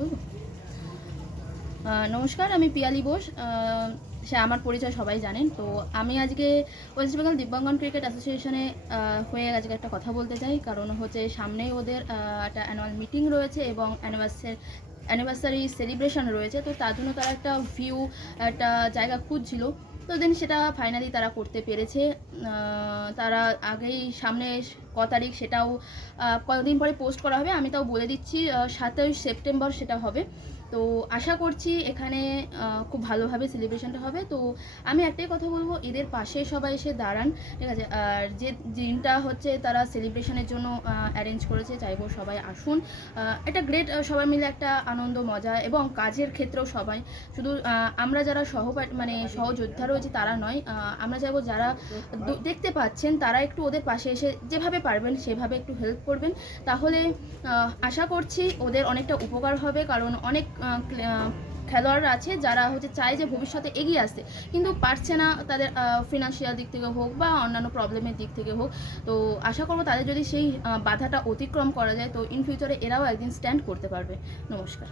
বলবো? নমস্কার, আমি পিয়ালি বোস। সে আমার পরিচয় সবাই জানেন। তো আমি আজকে ওয়েস্ট বেঙ্গল দিব্যাঙ্গন ক্রিকেট অ্যাসোসিয়েশনে হয়ে আজকে একটা কথা বলতে চাই। কারণ হচ্ছে সামনেই ওদের একটা অ্যানুয়াল মিটিং রয়েছে এবং অ্যানিভার্সারি সেলিব্রেশন রয়েছে। তো তার জন্য তারা একটা একটা জায়গা খুঁজছিল। তো দেন সেটা ফাইনালি তারা করতে পেরেছে। তারা আগেই সামনে তারিখ সেটাও কতদিন পরে পোস্ট করা হবে, আমি তাও বলে দিচ্ছি। 7ই সেপ্টেম্বর সেটা হবে। তো আশা করছি এখানে খুব ভালোভাবে সেলিব্রেশনটা হবে। তো আমি একটাই কথা বলবো, এদের পাশে সবাই এসে দাঁড়ান, ঠিক আছে? আর যে দিনটা হচ্ছে তারা সেলিব্রেশনের জন্য অ্যারেঞ্জ করেছে, চাইবো সবাই আসুন। এটা গ্রেট, সবাই মিলে একটা আনন্দ মজা এবং কাজের ক্ষেত্রেও সবাই, শুধু আমরা যারা সহযোদ্ধা রয়েছে তারা নয়, আমরা চাইবো যারা দেখতে পাচ্ছেন তারা একটু ওদের পাশে এসে যেভাবে পারবেন সেভাবে একটু হেল্প করবেন। তাহলে আশা করছি ওদের অনেকটা উপকার হবে। কারণ অনেক খেলোয়াড়রা আছে যারা হচ্ছে চায় যে ভবিষ্যতে এগিয়ে আসতে, কিন্তু পারছে না, তাদের ফিনান্সিয়াল দিক থেকে হোক বা অন্যান্য প্রবলেমের দিক থেকে হোক। তো আশা করবো তাদের যদি সেই বাধাটা অতিক্রম করা যায়, তো ইন ফিউচারে এরাও একদিন স্ট্যান্ড করতে পারবে। নমস্কার।